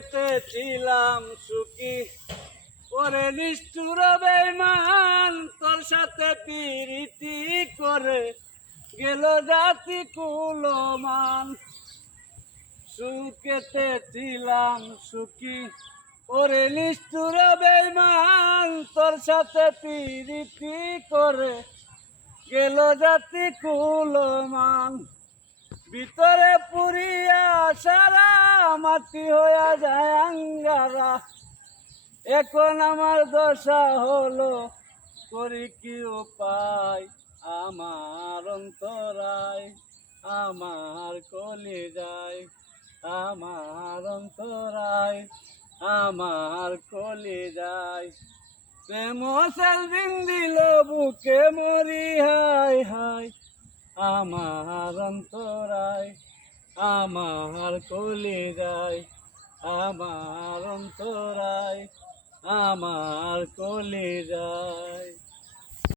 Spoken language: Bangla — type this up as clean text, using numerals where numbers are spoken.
সুখেতে ছিলাম সুখী, ওরে নিষ্ঠুর বেঈমান তোর সাথে প্রীতি করে গেল জাতি কুলমান। সুখেতে ছিলাম সুখী, ওরে নিষ্ঠুর বেঈমান তোর সাথে প্রীতি করে গেল জাতি কুলমান। ভিতরে পুরিয়া সারা মাটি হইয়া যায় আঙ্গারা, এখন আমার দশা হলো করি কি উপায়। আমার অন্তরায় আমার কলিজায়, আমার অন্তরায় আমার কলিজায়, প্রেম সেলবিন দিল বুকে মরি হায় হায়। আমার অন্তরায় আমার কলিজায়, আমার অন্তরায় আমার কলিজায়।